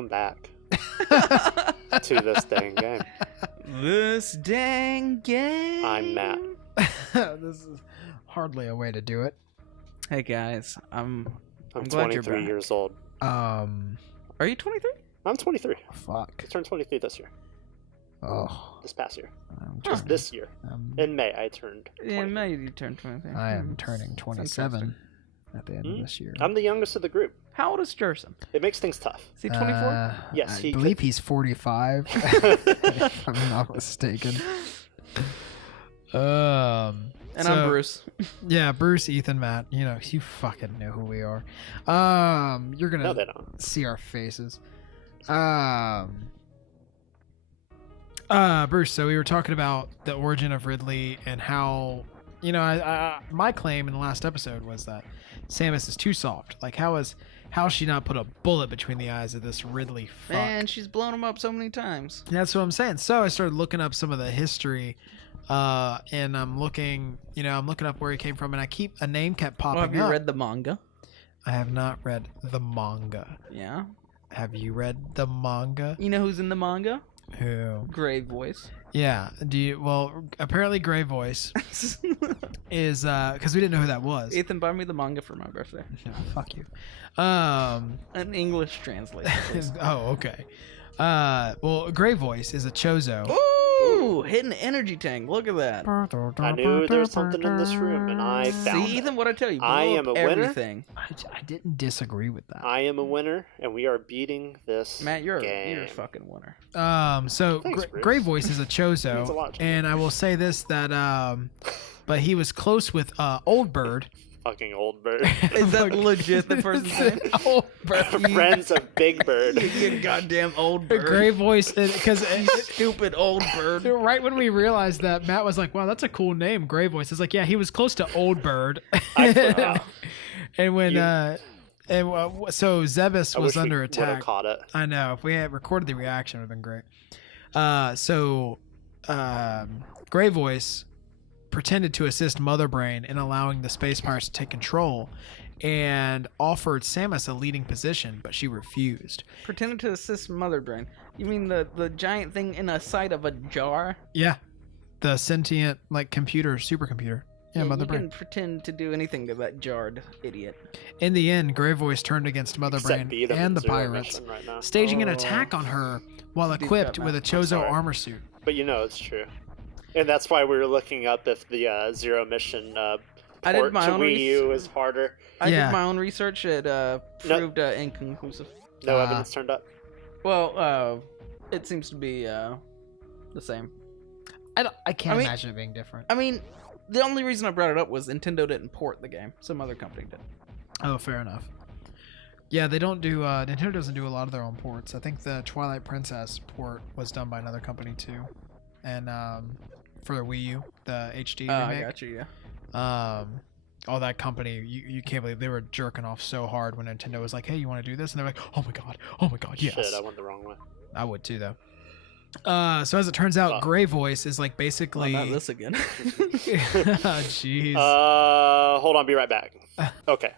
welcome back to this dang game. This dang game. I'm Matt. This is hardly a way to do it. Hey guys, I'm glad you're 23 back. years old. Are you 23? I'm 23. Fuck. I turned 23 this year. Oh. This past year. I'm Just this year. In May, I turned 23. Yeah, May you turned 23. I am turning 27 at the end of this year. I'm the youngest of the group. How old is Jerson? It makes things tough. Is he 24? Yes, I believe he's 45. If I'm not mistaken. And I'm Bruce. Yeah, Bruce, Ethan, Matt. You know, you fucking know who we are. You're gonna No, they don't. see our faces. Bruce, so we were talking about the origin of Ridley and how, you know, my claim in the last episode was that Samus is too soft. Like, how she not put a bullet between the eyes of this Ridley fuck? Man, she's blown him up so many times. That's what I'm saying. So I started looking up some of the history, and I'm looking up where he came from, and a name kept popping up. Have you read the manga? I have not read the manga. Yeah. Have you read the manga? You know who's in the manga? Who? Grey Voice. Yeah. Well, apparently Grey Voice is because we didn't know who that was. Ethan, buy me the manga for my birthday. No, fuck you. An English translation, please. Oh, okay. Well, Grey Voice is a Chozo. Ooh, hidden energy tank. Look at that. I knew there was something in this room, and I found See, it. Ethan, what I tell you? I am a winner. Everything. I didn't disagree with that. I am a winner, and we are beating this Matt, you're game. a fucking winner. So Thanks, Bruce. Grey Voice is a Means a Chozo, lot to me. and I will say this that but he was close with Old Bird. Fucking old bird. Is that legit the person's name? Old Bird. Friends of Big Bird. You goddamn old bird. Grey Voice, because Stupid old bird. right when we realized that, Matt was like, "Wow, that's a cool name, Grey Voice." It's like, yeah, he was close to Old Bird. I forgot. And when You- so Zebus I was wish we under would've attack. caught it. I know. If we had recorded the reaction, it would have been great. Grey Voice pretended to assist Mother Brain in allowing the Space Pirates to take control and offered Samus a leading position, but she refused. Pretended to assist Mother Brain. You mean the giant thing in the side of a jar? Yeah. The sentient, like, computer, supercomputer. Yeah, Mother you Brain. can pretend to do anything to that jarred idiot. In the end, Grey Voice turned against Mother Except Brain beat him and in the Zero pirates, Mission right now. staging an Oh. attack on her while Deep equipped cut, with a Matt. Chozo sorry. armor suit. But you know it's true. And that's why we were looking up if the Zero Mission I did port my to own Wii U is harder. I Yeah. did my own research. It proved inconclusive. No Ah. evidence turned up. Well, it seems to be the same. I can't I mean- imagine it being different. I mean, the only reason I brought it up was Nintendo didn't port the game. Some other company did. Oh, fair enough. Yeah, they don't do. Nintendo doesn't do a lot of their own ports. I think the Twilight Princess port was done by another company too, and for the Wii U, the HD I remake. got you, yeah. All that company, you can't believe they were jerking off so hard when Nintendo was like, "Hey, you want to do this?" And they're like, "Oh my god, yes." Shit, I went the wrong way. I would too, though. So as it turns out, Fuck. Grey Voice is like basically. Well, not this again. Jeez. Hold on, be right back. Okay.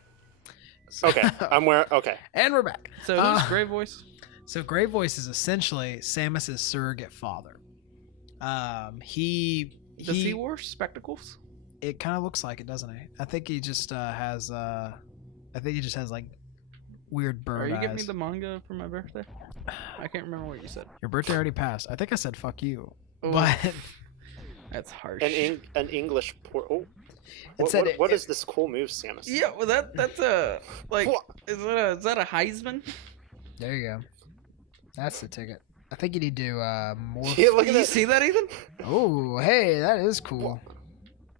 Okay, I'm where. Okay. And we're back. So who's Grey Voice? So Grey Voice is essentially Samus's surrogate father. Does he wear spectacles? It kind of looks like it, doesn't he? I think he just has. I think he just has like weird bird Are you eyes. giving me the manga for my birthday? I can't remember what you said. Your birthday already passed. I think I said "fuck you," Ooh. but That's harsh. An English port. Oh. It said What is this cool move, Samus? Yeah, well that's a like What? is that a Heisman? there you go. That's the ticket. I think you need to morph. Yeah, look at You that. see that, Ethan? Oh, hey, that is cool.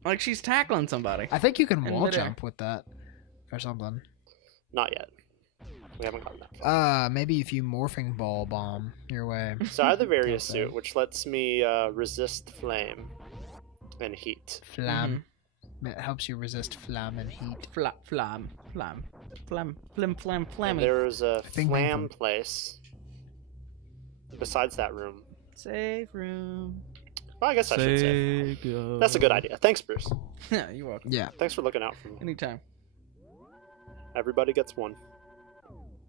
Like she's tackling somebody. I think you can In wall midair. jump with that or something. Not yet. We haven't gotten that far. Maybe if you morphing ball bomb your way. So I have the various Okay. suit, which lets me resist flame and heat. Flam. It helps you resist flam and heat. Flam. And Flammy. there's a Bing, bing, flam boom. place besides that room. Safe room. Well, I guess I should say. That's a good idea. Thanks, Bruce. Yeah, you're welcome. Yeah. Thanks for looking out for me. Anytime. Everybody gets one.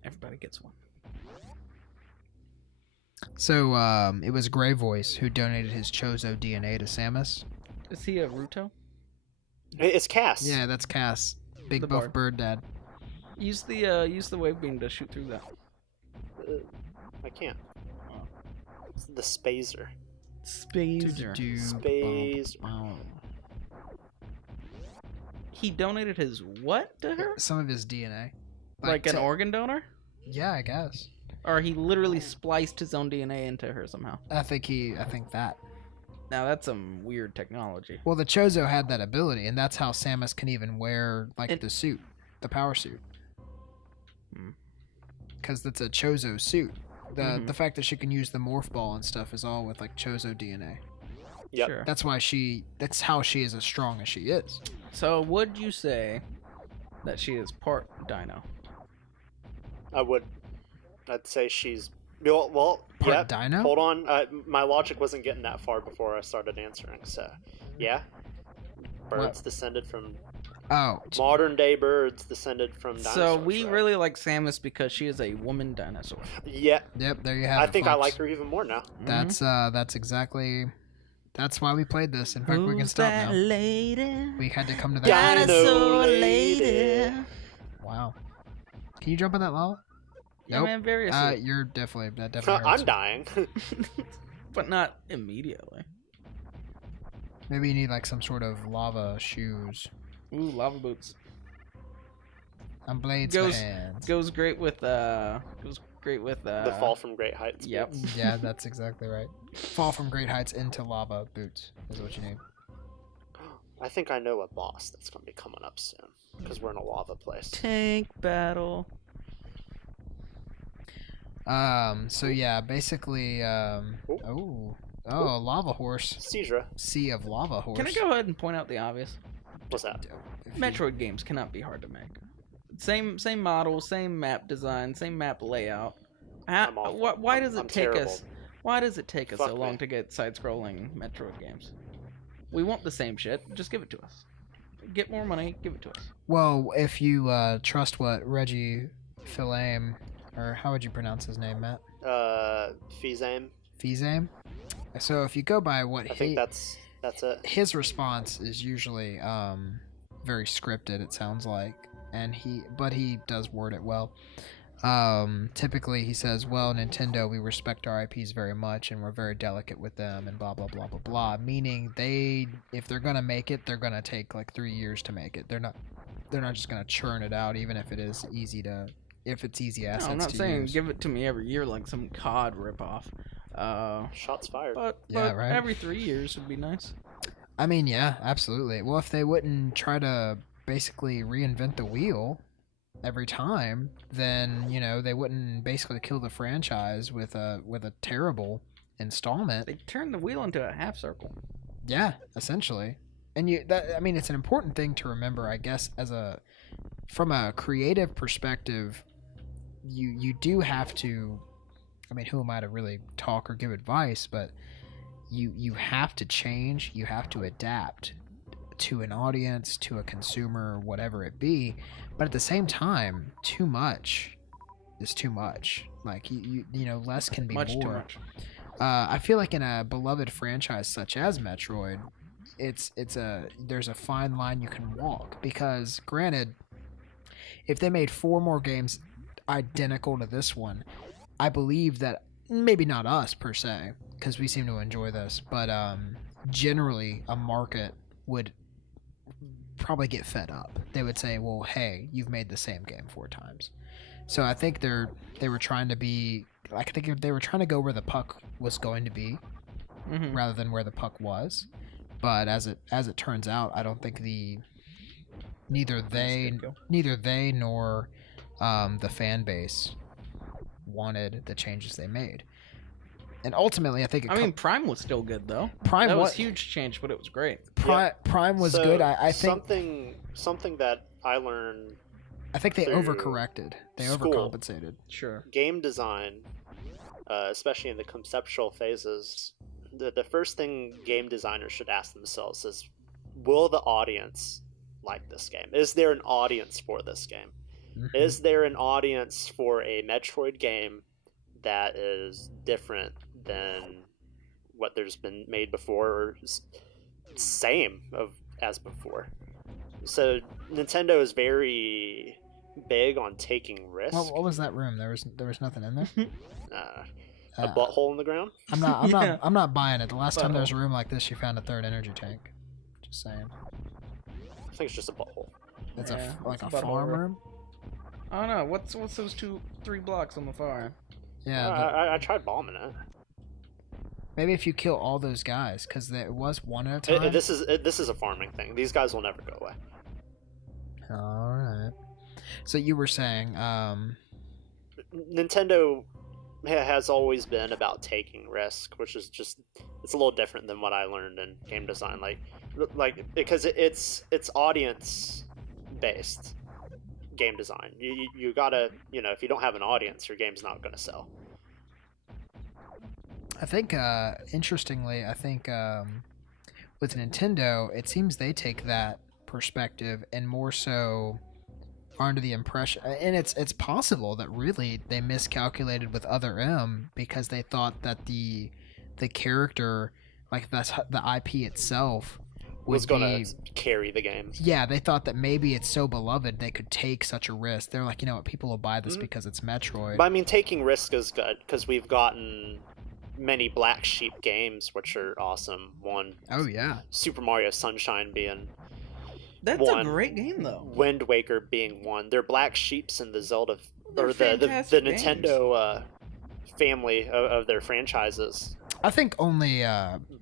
Everybody gets one. So it was Grey Voice who donated his Chozo DNA to Samus. Is he a Ruto? It's Cass. Yeah, that's Cass. Big The buff bard. bird dad. Use the wave beam to shoot through that. I can't. It's the Spazer. Spazer. Spazer. He donated his what to her? Some of his DNA. Like an organ donor? Yeah, I guess. Or he literally spliced his own DNA into her somehow. I think that. Now that's some weird technology. Well, the Chozo had that ability, and that's how Samus can even wear And- the suit, the power suit. Hmm. Because that's a Chozo suit. Mhm. The fact that she can use the morph ball and stuff is all with like Chozo DNA. Yep. Sure. That's how she is as strong as she is. So would you say that she is part dino? I'd say she's well. Part Yeah. dino? Hold on. My logic wasn't getting that far before I started answering. So, yeah. Birds descended from Oh, modern day birds descended from dinosaurs. So we right? really like Samus because she is a woman dinosaur. Yeah. yep, there you have I it. think I folks. like her even more now. That's exactly. That's why we played this. In fact, we can stop now. Lady? We had to come to that. Dinosaur lady. Wow. Can you jump in that lava? Yeah, Nope. man, variously. You're definitely that definitely. I'm hurts. dying. But not immediately. Maybe you need like some sort of lava shoes. Ooh, lava boots. And blades Goes- for hands. Goes great with the fall from great heights. Yep. boots. Yeah, that's exactly right. Fall from great heights into lava boots is what you need. I think I know a boss that's going to be coming up soon because we're in a lava place. Tank battle. So yeah, basically, oh, lava horse. Caesar, Sea of lava horse. Can I go ahead and point out the obvious? what's that? If you- Metroid games cannot be hard to make. Same model, same map design, same map layout. I'm awful. Why does it I'm take terrible. us? Why does it take us Fuck so long me. to get side-scrolling Metroid games? We want the same shit. Just give it to us. Get more money. Give it to us. Well, if you trust what Reggie Fils-Aime, or how would you pronounce his name, Matt? Fizame. Fils-Aime. So if you go by what I think that's it. his response is usually very scripted, it sounds like, and he does word it well. Typically he says, well, Nintendo, we respect our IPs very much and we're very delicate with them and blah blah blah blah blah, meaning if they're gonna make it, they're gonna take like 3 years to make it. They're not just gonna churn it out, even if it's easy assets No, I'm not to saying use. give it to me every year like some COD ripoff. Shots fired. But Yeah, right. every 3 years would be nice. I mean, yeah, absolutely. Well, if they wouldn't try to basically reinvent the wheel every time, then they wouldn't basically kill the franchise with a terrible installment. They turned the wheel into a half circle. Yeah, essentially. And it's an important thing to remember, I guess, from a creative perspective. You do have to. I mean, who am I to really talk or give advice? But you have to change. You have to adapt to an audience, to a consumer, whatever it be. But at the same time, too much is too much. Like less can be Much more. too much. I feel like in a beloved franchise such as Metroid, there's a fine line you can walk, because granted, if they made 4 more games identical to this one, I believe that maybe not us per se, because we seem to enjoy this, but generally a market would probably get fed up. They would say, well, hey, you've made the same game 4 times. So I think they were trying to be, I think they were trying to go where the puck was going to be, Mhm. rather than where the puck was. But as it turns out, I don't think neither they nor the fan base wanted the changes they made. And ultimately, I think I mean, Prime was still good though. Prime That was was huge change, but it was great. Prime was So, good. I think something that I learned. they through overcorrected. They school. overcompensated. Sure. Game design, especially in the conceptual phases, the first thing game designers should ask themselves is, will the audience like this game? Is there an audience for this game? Mhm. Is there an audience for a Metroid game that is different than what there's been made before, or same as before. So Nintendo is very big on taking risks. What was that room? There was nothing in there. A butthole in the ground. I'm not buying it. The last time there was a room like this, you found a third energy tank. Just saying. I think it's just a butthole. It's Yeah, like it's a a farm butthole. room. I don't know. What's those 3 blocks on the far? Yeah. I tried bombing it. Maybe if you kill all those guys, because there was one at a time. This is a farming thing. These guys will never go away. All right. So you were saying, Nintendo has always been about taking risk, which is just, it's a little different than what I learned in game design. Like because it's audience based game design. You gotta, if you don't have an audience, your game's not gonna sell. I think, interestingly, with Nintendo, it seems they take that perspective and more so are under the impression, and it's possible that really they miscalculated with Other M because they thought that the character, like that's the IP itself, was going to carry the game. Yeah, they thought that maybe it's so beloved they could take such a risk. They're like, what, people will buy this because it's Metroid. But I mean, taking risk is good because we've gotten many black sheep games which are awesome. Oh yeah, Super Mario Sunshine being That's one, a great game though. Wind Waker being one. They're black sheeps in the Zelda They're or the Nintendo family of their franchises. I think only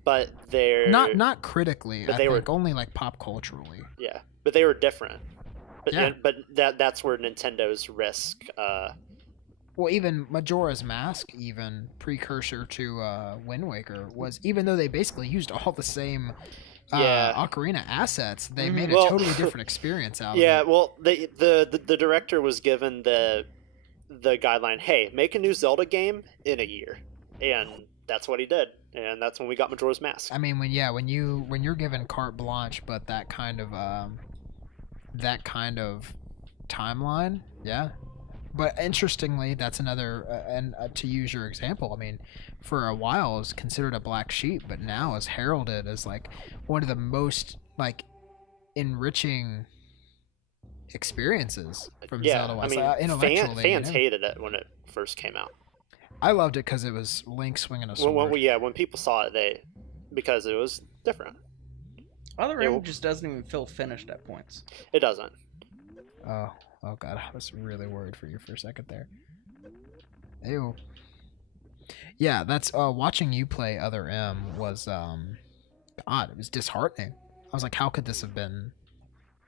but they're not critically. But I they think were only like pop culturally. Yeah, but they were different. But Yeah. but that's where Nintendo's risk. Well, even Majora's Mask, even precursor to Wind Waker, was, even though they basically used all the same Ocarina assets, they made a totally different experience out of it. Yeah, well, the director was given the guideline, hey, make a new Zelda game in a year, and that's what he did, and that's when we got Majora's Mask. I mean, when you're given carte blanche, but that kind of timeline, yeah. But interestingly, that's another, and to use your example, I mean, for a while it was considered a black sheep, but now is heralded as like one of the most like enriching experiences from Zelda. I mean, intellectually, fans hated it when it first came out. I loved it because it was Link swinging a sword. When people saw it, because it was different. Other M just doesn't even feel finished at points. It doesn't. Oh god, I was really worried for you for a second there. Ew. Yeah, that's watching you play Other M was God, it was disheartening. I was like, how could this have been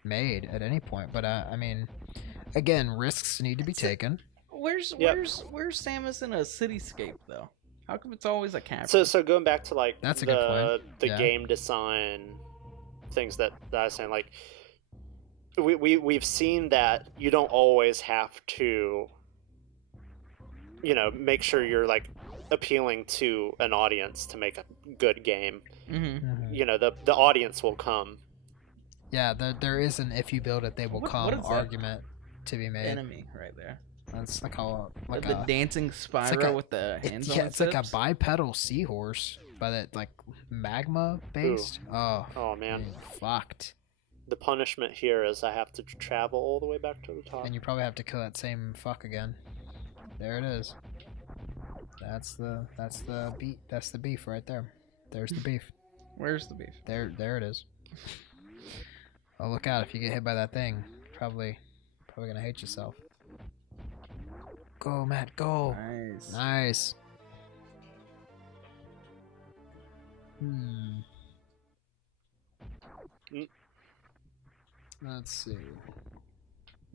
made at any point? But I mean, again, risks need to be taken. Where's Samus in a cityscape though? How come it's always a cavern? So going back to like that's a good point. The game design things that I was saying, like we've seen that you don't always have to, make sure you're like appealing to an audience to make a good game. The audience will come. Yeah, there is an if you build it they will come argument to be made. Enemy right there. That's like the dancing spiral with the hands on it's like a bipedal seahorse, but it like magma based. Ooh. Oh man, fucked. The punishment here is I have to travel all the way back to the top. And you probably have to kill that same fuck again. There it is. That's the beat. That's the beef right there. There's the beef. Where's the beef? There it is. Oh, look out! If you get hit by that thing, probably gonna hate yourself. Go, Matt, go. Nice. Let's see.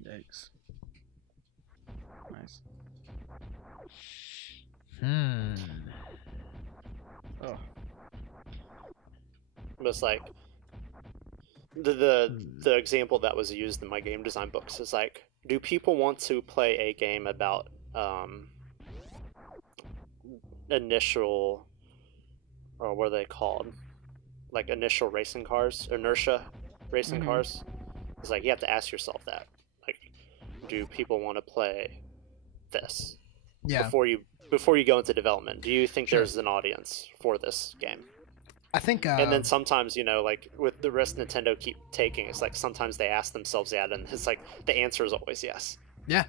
Yikes. Nice. Oh. Just like the example that was used in my game design books is like, do people want to play a game about initial, or what are they called, like initial racing cars, inertia racing cars? It's like you have to ask yourself that, like, do people want to play this? Yeah. before you go into development. Do you think Sure. there's an audience for this game? I think. And then sometimes, like with the risk Nintendo keep taking, it's like sometimes they ask themselves that, and it's like the answer is always yes. Yeah.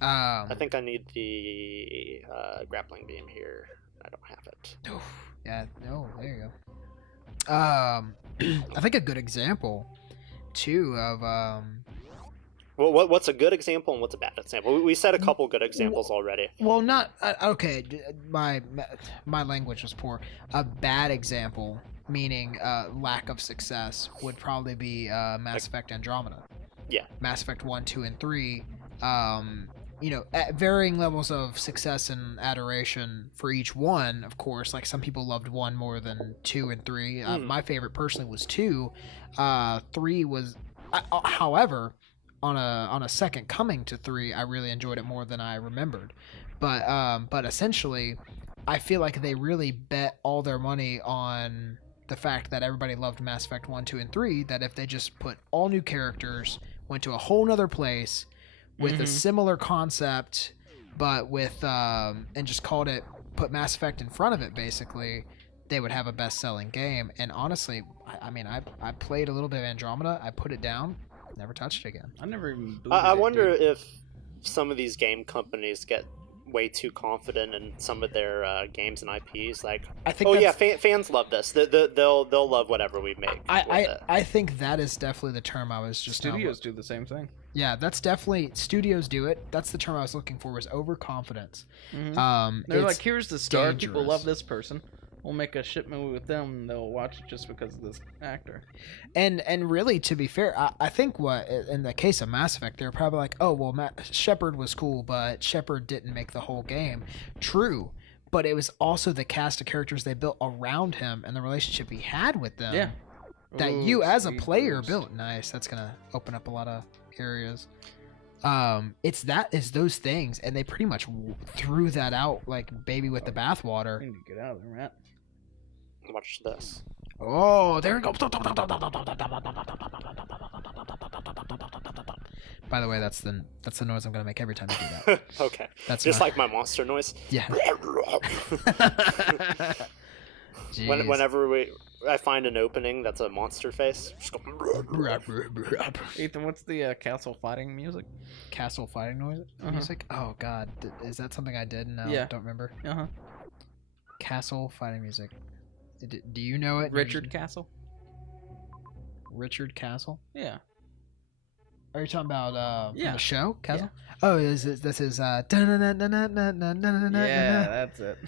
I think I need the grappling beam here. I don't have it. Yeah. No. There you go. I think a good example, too, of Well, what's a good example and what's a bad example? We said a couple good examples already. well, not okay. My language was poor. A bad example, meaning lack of success, would probably be Mass Effect Andromeda. Yeah. Mass Effect 1, 2, and 3. At varying levels of success and adoration for each one, of course. Like some people loved 1 more than 2 and 3. My favorite personally was 2. 3 was, however, on a second coming to 3, I really enjoyed it more than I remembered. But essentially, I feel like they really bet all their money on the fact that everybody loved Mass Effect 1, 2, and 3. That if they just put all new characters, went to a whole nother place with a similar concept, but with and just put Mass Effect in front of it, basically, they would have a best-selling game. And honestly, I played a little bit of Andromeda. I put it down, never touched it again. I never even. I wonder if some of these game companies get way too confident in some of their games and IPs. Like, I think fans love this. They'll love whatever we make. I think that is definitely the term I was just. Studios do the same thing. Yeah, that's definitely studios do it. That's the term I was looking for, was overconfidence. They're like, here's the star. dangerous. People love this person. We'll make a shit movie with them, and they'll watch it just because of this actor. And really, to be fair, I think what in the case of Mass Effect, they're probably like, oh well, Shepard was cool, but Shepard didn't make the whole game. True, but it was also the cast of characters they built around him and the relationship he had with them. Yeah. That Ooh, you as a sweet player boobs. built. Nice. That's gonna open up a lot of areas. It's those things, and they pretty much threw that out like baby with the I bathwater. need to get out of there, Matt. Watch this. Oh, there we go. By the way, that's the noise I'm gonna make every time you do that. Okay. That's just my- like my monster noise. Yeah. Jeez. Whenever I find an opening that's a monster face, just go. Ethan, what's the castle fighting music? Castle fighting noise music. Oh God, is that something I did? No, Yeah. don't remember. Castle fighting music. Do you know it? Richard Castle. Richard Castle. Yeah. Are you talking about Yeah. the show Castle? Yeah. Oh, this is Yeah, that's it.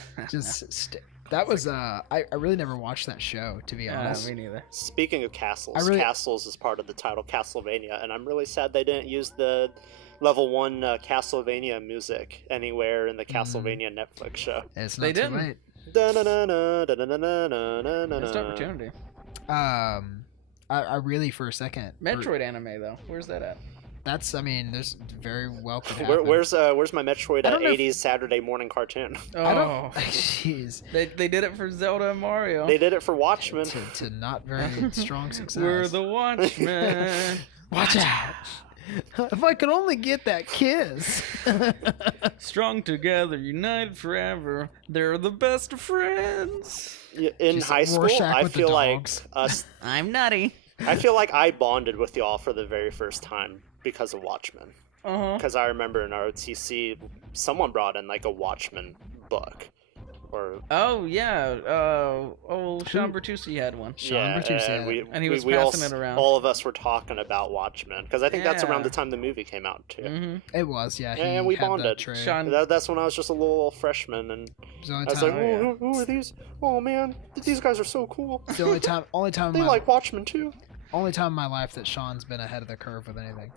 that was I really never watched that show, to be honest. Me neither. Speaking of castles, I really- castles is part of the title Castlevania, and I'm really sad they didn't use the level 1 Castlevania music anywhere in the Castlevania Netflix show. It's They not too didn't. late. Missed opportunity. I really for a second. Metroid anime though. Where's that at? That's there's very well could happen. Where's my Metroid I don't know if- 80s Saturday morning cartoon? I don't. Oh, Jeez. they did it for Zelda and Mario. They did it for Watchmen. To not very strong success. We're the Watchmen. Watch out! If I could only get that kiss. Strong together, united forever. They're the best of friends. In Just high school, Rorschach I with the feel like dogs. us. I'm nutty. I feel like I bonded with y'all for the very first time because of Watchmen. Because I remember in our OTC, someone brought in like a Watchmen book, or Oh yeah. Sean Bertucci had one. Sean Bertucci, and, And he was we all, passing it around. All of us were talking about Watchmen because I think that's around Yeah. the time the movie came out too. Mm-hmm. It was, yeah. And we had that bonded. trait. Sean- That's when I was just a little freshman, and It was the only I was time. like, yeah. who are these? Oh man, these guys are so cool. It's the only time. They like Watchmen too. Only time in my life that Sean's been ahead of the curve with anything.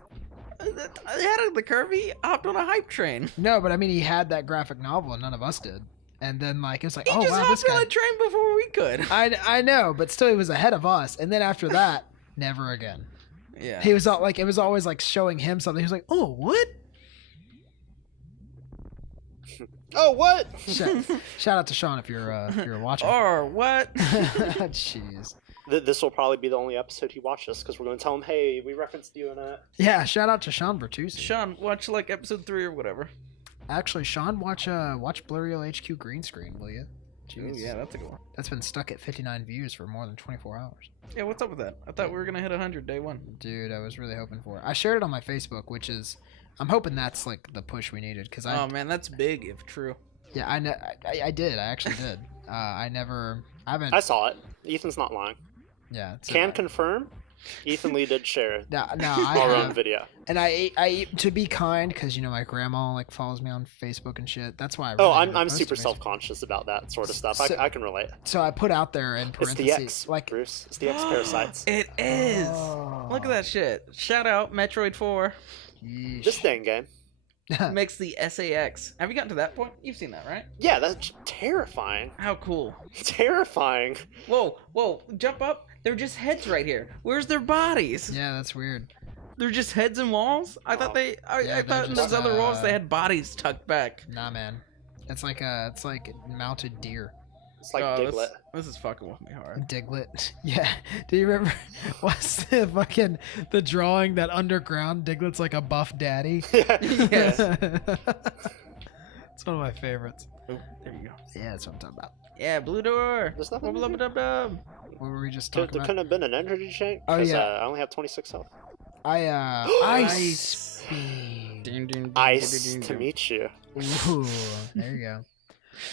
Ahead of the curve, he hopped on a hype train. No, but I mean, he had that graphic novel, and none of us did. And then like it was like, He oh just wow, this hopped on guy. a train before we could. I know, but still, he was ahead of us. And then after that, never again. Yeah. He was all like, it was always like showing him something. He was like, oh what? Oh what? Shout out to Sean if you're watching. Or what? Jeez. This will probably be the only episode he watches because we're going to tell him, hey, we referenced you in it. Yeah, shout out to Sean Bertuzzi. Sean, watch like episode 3 or whatever. Actually, Sean, watch Blurry HQ green screen, will you? Ooh, Jeez. yeah, that's a good one. That's been stuck at 59 views for more than 24 hours. Yeah, what's up with that? I thought we were gonna hit 100 day one. Dude, I was really hoping for it. I shared it on my Facebook, which is, I'm hoping that's like the push we needed, because Oh man, that's big if true. yeah, I did, I actually did. I haven't. I saw it. Ethan's not lying. Yeah. So Can confirm. Ethan Lee did share No, our I own have. video. And I to be kind, because my grandma like follows me on Facebook and shit. That's why. I Oh, really I'm posted super Facebook. self-conscious about that sort of stuff. So- I can relate. So I put out there in It's parentheses the X, like. Bruce. It's the X parasites. It is. Oh. Look at that shit. Shout out Metroid 4 Yeesh. This dang game. makes the SAX. Have you gotten to that point? You've seen that, right? Yeah, that's terrifying. How cool. Terrifying. Whoa, jump up. They're just heads right here. Where's their bodies? Yeah, that's weird. They're just heads and walls? I thought Oh. I Yeah, thought they're in just, those other walls they had bodies tucked back. Nah, man. It's like mounted deer. It's like Oh, Diglett. This is fucking with me hard. Diglet. Yeah. Do you remember what's the drawing that underground Diglet's like a buff daddy? Yes. It's one of my favorites. Oh, there you go. Yeah, that's what I'm talking about. Yeah, blue door. There's nothing Wubba in lubba dub dub. What were we just There talking about? couldn't have been an energy tank. Oh, 'cause, yeah. I only have 26 health. Ice speed. Ding, ding, ding, Ice ding, ding, to ding. meet you. Ooh, there you go.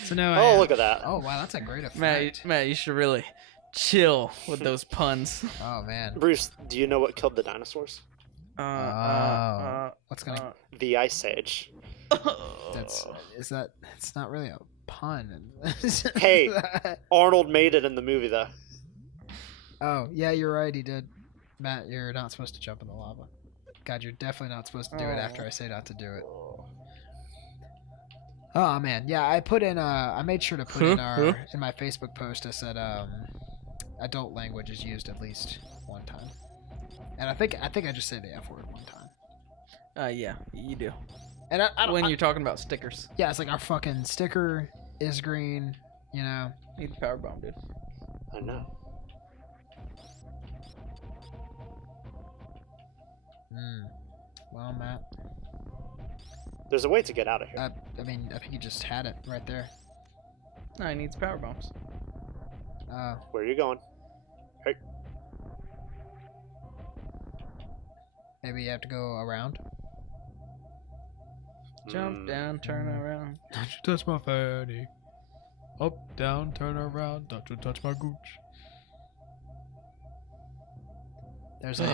So now Oh, look at that. Oh wow, that's a great effect. Matt, you should really chill with those puns. Oh man. Bruce, do you know what killed the dinosaurs? What's gonna? The Ice Age. It's not really a pun. Hey. Arnold made it in the movie, though. Oh yeah, you're right. He did. Matt, you're not supposed to jump in the lava. God, you're definitely not supposed to do it after I say not to do it. Oh man, yeah, I put in. I made sure to put in my Facebook post. I said, adult language is used at least one time, and I think I just said the F word one time. Yeah, you do. And I don't. When you're talking about stickers. Yeah, it's like our fucking sticker is green. You know. Need the power bomb, dude. I know. Well, Matt. There's a way to get out of here. I mean, I think you just had it right there. No, he needs power bombs. Where are you going? Hey. Maybe you have to go around. Jump down, turn around. Don't you touch my fanny. Up, down, turn around. Don't you touch my gooch. There's a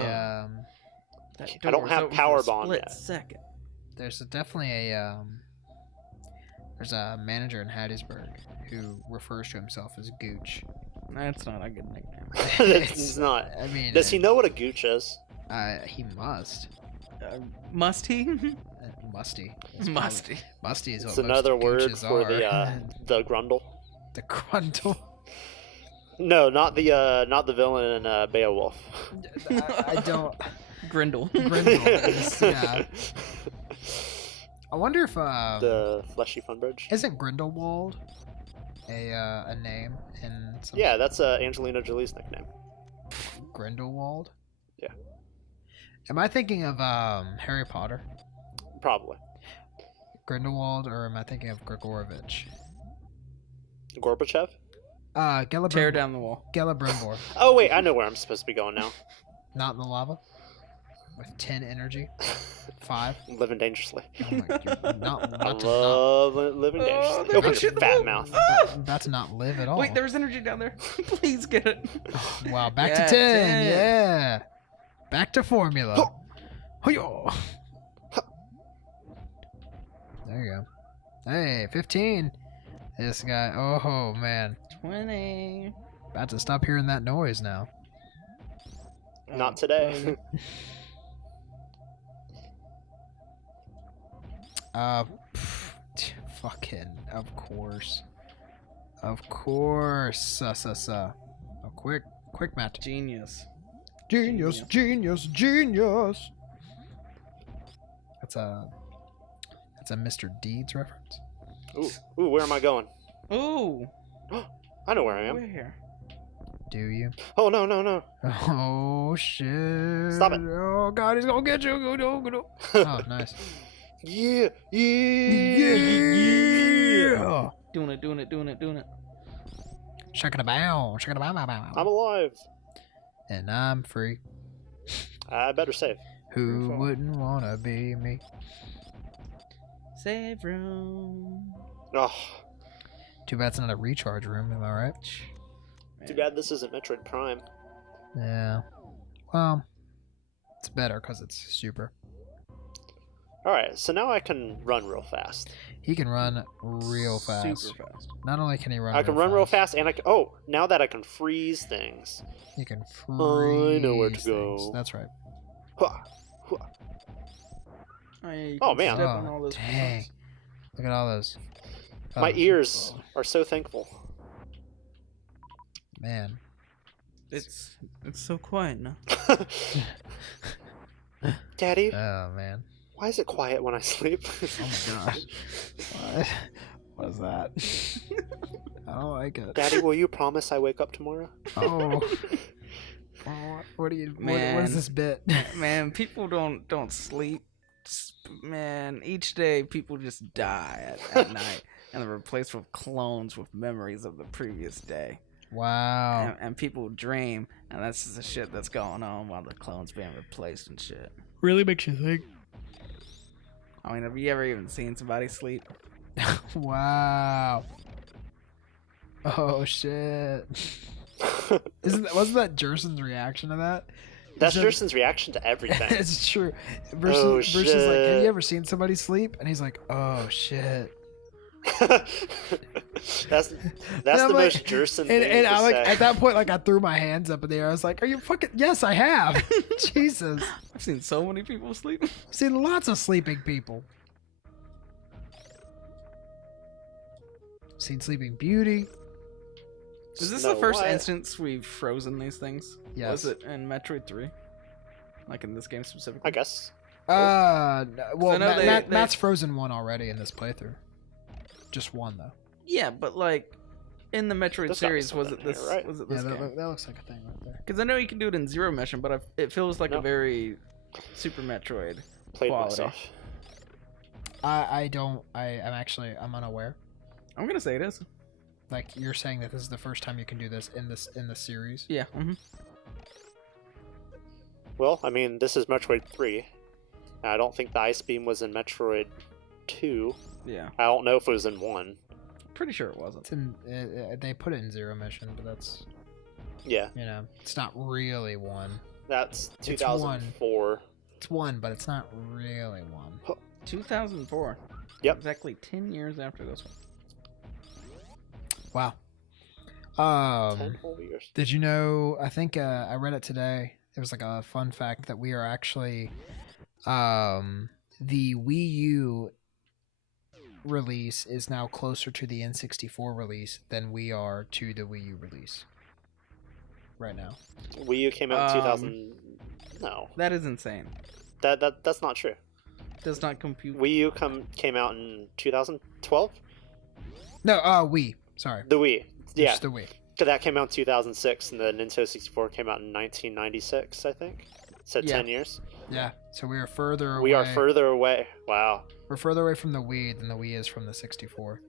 That I don't door is have open power for a bomb split yet. second. definitely a there's a manager in Hattiesburg who refers to himself as Gooch. That's not a good nickname. It's not. I mean, Does he know what a gooch is? He must. Must he? Musty. Musty. Musty is what It's most another word gooches for are. the grundle. The grundle. No, not the villain in Beowulf. I don't. Grindle. Grindle is, yeah. I wonder if The fleshy fun bridge. isn't Grindelwald a name in some Yeah, that's Angelina Jolie's nickname. Grindelwald? Yeah. Am I thinking of Harry Potter? Probably. Grindelwald, or am I thinking of Grigorovich? Gorbachev? Tear down the wall. Celebrimbor. Oh wait, I know where I'm supposed to be going now. Not in the lava? With 10 energy? 5? Living dangerously. Oh my god. Not, I not to love living dangerously. there's Open a shit your in the fat wall. mouth. about to not live at all. Wait, there's energy down there. Please get it. Wow, back Yeah, to 10. 10. Yeah. Back to formula. Ho-yo. There you go. Hey, 15. This guy. Oh, man. 20. About to stop hearing that noise now. Not today. Fucking, of course. Of course. Oh, quick, Matt. Genius. Genius. That's a Mr. Deeds reference. Ooh, where am I going? Ooh. I know where I We're am. here. Do you? Oh no. Oh shit! Stop it. Oh god, he's gonna get you. Go. Oh, nice. Yeah, Yeah. Doing it. Shucking a bow, shucking a bow, bow, bow. I'm alive. And I'm free. I better save. Who Beautiful. wouldn't wanna be me? Save room. Oh, Too bad it's not a recharge room, am I right? too bad this isn't Metroid Prime. Yeah. Well, it's better because it's super. Alright, so now I can run real fast. He can run real fast. Super fast. Not only can he run, I can run real fast, and I can. Oh, now that I can freeze things. he can freeze. I know where to things. go. That's right. Huh, huh. Oh, yeah, you Oh, can man. step on all Oh, those dang! buttons. Look at all those. My Oh, ears are so thankful. Man. It's so quiet now. Daddy, Oh man. why is it quiet when I sleep? Oh my gosh. What is that? I don't like it. Daddy, will you promise I wake up tomorrow? Oh. What do you? What Man. is this bit? Man, people don't sleep. Man, each day people just die at night, and they're replaced with clones with memories of the previous day. Wow. And people dream, and that's just the shit that's going on while the clone's being replaced and shit. Really makes you think. I mean, have you ever even seen somebody sleep? Wow. Oh shit. Wasn't that Jerson's reaction to that? That's He said- Jerson's reaction to everything. It's true. Oh, Versus like, have shit. you ever seen somebody sleep? And he's like, oh shit. that's And the I'm like- most Jerson thing And to I like say. at that point, like I threw my hands up in the air. I was like, "Are you fucking? Yes, I have. Jesus, I've seen so many people sleep. I've seen lots of sleeping people. Seen Sleeping Beauty. Is this Snow the first White. instance we've frozen these things? Yes. Was it in Metroid 3? Like in this game specifically? I guess. No, well, I know they- Matt's frozen one already in this playthrough. Just one though. Yeah, but like in the Metroid There's gotta be series, was it something here, this? right? Was it Yeah, this game? that looks like a thing right there. Because I know you can do it in zero mission, but it feels like No. a very Super Metroid. Played Quality. myself. I'm unaware. I'm gonna say it is. Like you're saying that this is the first time you can do this in the series. Yeah. Well, I mean, this is Metroid 3. I don't think the Ice Beam was in Metroid 2. Yeah. I don't know if it was in 1. Pretty sure it wasn't. It's in they put it in zero mission, but that's Yeah, it's not really one. that's It's 2004. It's one, but it's not really one. 2004. Yep. Exactly 10 years after this one. Wow. 10 whole years. Did you know? I think I read it today. It was like a fun fact that we are actually the Wii U release is now closer to the N64 release than we are to the Wii U release right now. Wii U came out in Um, 2000. No, That is insane. that's not true. Does not compute. Wii U came out in 2012. No, Wii. Sorry. The Wii, yeah, Just the Wii. so that came out in 2006, and the Nintendo 64 came out in 1996, I think. So Yeah. 10 years. Yeah. So we are further away. We are further away. Wow. We're further away from the Wii than the Wii is from the 64.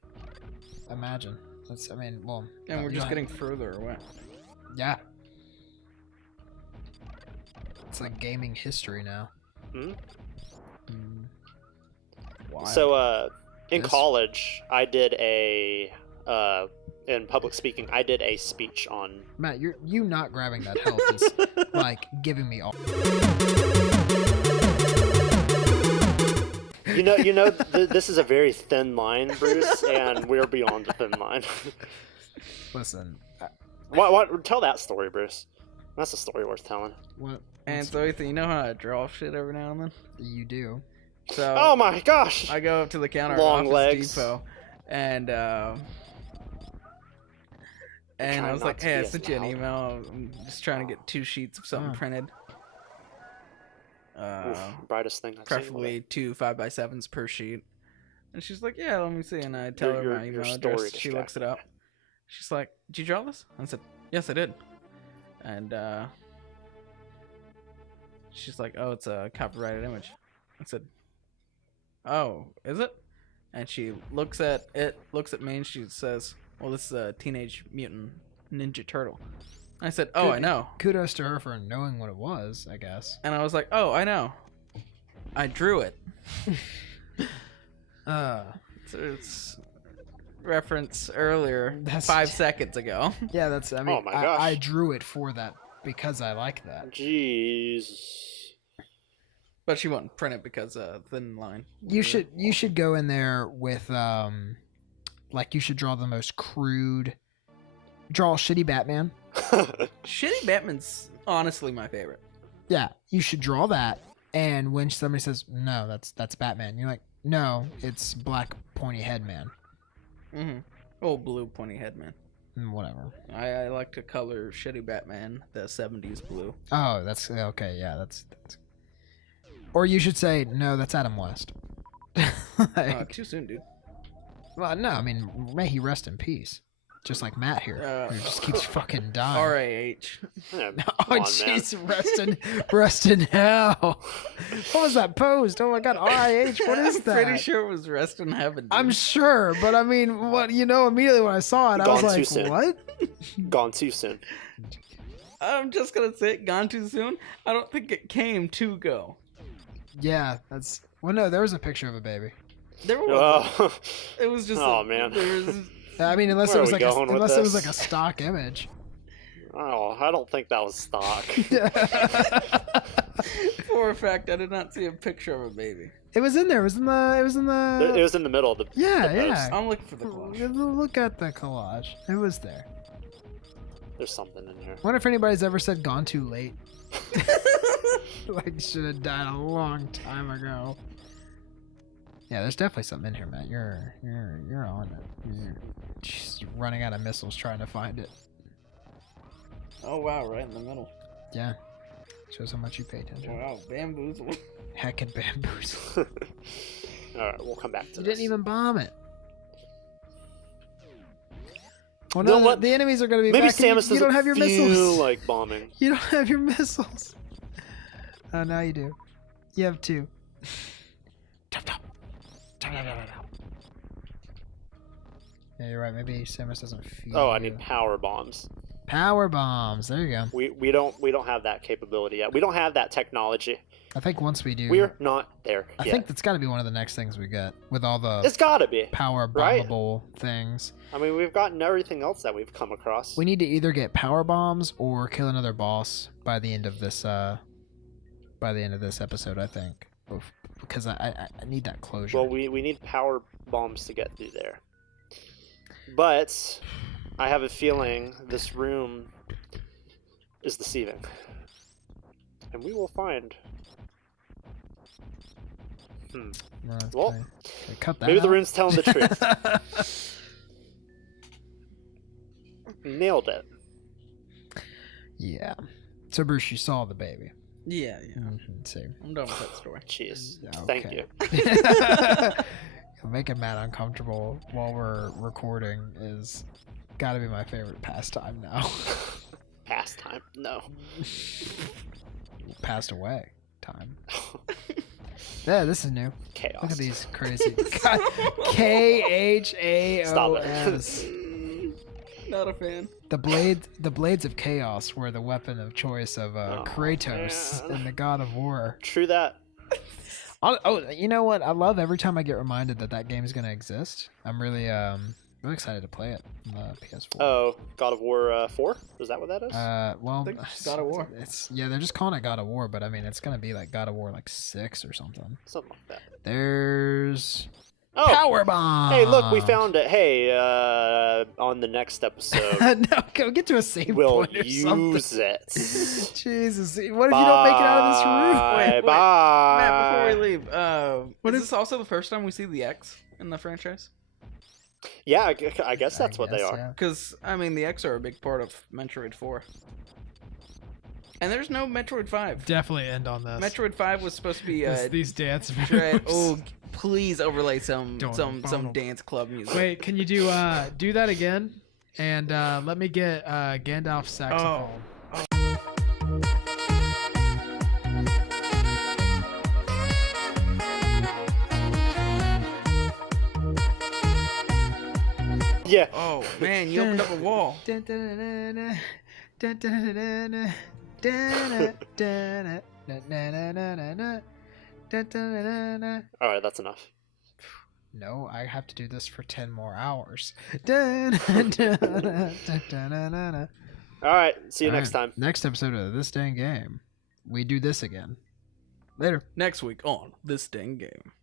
Imagine. That's. I mean, well. And we're you just don't- getting further away. Yeah. It's like gaming history now. Mhm. Mm. Why? So, in This- college, I did in public speaking, I did a speech on. Matt, you not grabbing that health is like giving me all. This is a very thin line, Bruce, and we're beyond the thin line. Listen, What? Tell that story, Bruce. That's a story worth telling. what? And what's- so, Ethan, you know how I draw shit every now and then? you do. So Oh my gosh! I go up to the counter Long at Office legs. Depot, and I Trying was not like, to "Hey, I be as sent you an loud. email. I'm just trying to get 2 sheets of something Oh. printed. Oof, brightest thing I've Preferably 2 5x7s per sheet." And she's like, "Yeah, let me see." And I tell Your- her your- my your email story address. She looks it up. She's like, "Did you draw this?" I said, "Yes, I did." And she's like, "Oh, it's a copyrighted image." I said, oh, is it? And she looks at me, and she says, well, this is a Teenage Mutant Ninja Turtle. I said, oh, I know. Kudos to her for knowing what it was, I guess. And I was like, oh, I know. I drew it. It's reference earlier, 5 seconds ago. Yeah, that's. I mean, Oh my gosh. I drew it for that because I like that. Jeez. But she wouldn't print it because thin line. You should go in there with like you should draw the most crude. Draw a shitty Batman. Shitty Batman's honestly my favorite. Yeah, you should draw that. And when somebody says no, that's Batman, you're like, no, it's black pointy head man. Mm-hmm. Oh, blue pointy head man. Whatever. I like to color Shitty Batman the 70s blue. Oh, that's okay. Yeah, that's. Or you should say no, that's Adam West. Too soon, dude. Well, no, I mean, may he rest in peace. Just like Matt here, who just keeps fucking dying. R.A.H. Yeah, Oh, come on, jeez, rest in hell. What was that post? Oh my God, R.I.H. What is that? I'm pretty sure it was rest in heaven. Dude. I'm sure, but I mean, what immediately when I saw it, I was Gone too like, soon. what? Gone too soon. I'm just gonna say it, gone too soon. I don't think it came to go. Yeah, that's. Well, no, there was a picture of a baby. There was. Oh, It was just. Oh, man. There was. I mean, unless Where it was are we like going with unless it was this? like a stock image. oh, I don't think that was stock. For a fact, I did not see a picture of a baby. It was in there. It was in the. It was in the middle of the. Yeah, the yeah. post. I'm looking for the collage. Look at the collage. It was there. There's something in here. I wonder if anybody's ever said "gone too late." Like should have died a long time ago. Yeah, there's definitely something in here, Matt. You're on it. You're just running out of missiles trying to find it. Oh wow, right in the middle. Yeah, shows how much you pay attention. Wow, bamboozled. Heckin' bamboozle. All right, we'll come back to You this. didn't even bomb it. Well, You know no, what? the enemies are going to be Maybe back. and Samus you don't doesn't have your feel missiles. like bombing. You don't have your missiles. Oh, now you do. You have 2. Chop, chop. Chop, chop, chop, chop. Yeah, you're right. Maybe Samus doesn't feel. Oh, I need power bombs. power bombs. There you go. We don't have that capability yet. We don't have that technology. I think once we do, We're not there I yet. think that's got to be one of the next things we get with all the It's gotta be. power right? bombable things. I mean, we've gotten everything else that we've come across. We need to either get power bombs or kill another boss by the end of this episode, I think, because I need that closure. Well, we need power bombs to get through there. But I have a feeling this room is deceiving. And we will find... Well, Okay, cut that maybe the out. room's telling the truth. Nailed it. Yeah. So Bruce, you saw the baby. Yeah. Mm-hmm. See. I'm done with that story. Jeez. Yeah, Thank okay. you. Making Matt uncomfortable while we're recording is got to be my favorite pastime now. Pastime. No. Passed away time. Yeah, this is new. Chaos. Look at these crazy KHAOS. Stop Not a fan. The blades of chaos were the weapon of choice of Kratos man. in the God of War. True that. Oh, you know what? I love every time I get reminded that game is gonna exist. I'm really excited to play it on the PS4. Oh, God of War 4? Is that what that is? Well, think it's God of War. They're just calling it God of War, but I mean it's gonna be like God of War like 6 or something. Something like that. There's Oh, power bomb. hey, look, we found it. Hey, on the next episode, No, go get to a save we'll point or something. use it. Jesus, what if you don't make it out of this room? Wait. Bye. Matt, before we leave, What is is- this also the first time we see the X in the franchise? Yeah, I guess that's what they guess, are. yeah. Because, I mean, the X are a big part of Metroid 4. And there's no Metroid 5. Definitely end on this. Metroid 5 was supposed to be these dance moves. Dread. Oh, please overlay some Don't. dance club music. Wait, can you do that again? And let me get Gandalf's saxophone. Yeah. Oh man, you opened up a wall. All right, that's enough. No, I have to do this for 10 more hours. All right, see you next time. Next episode of This Dang Game, we do this again. Later. Next week on This Dang Game.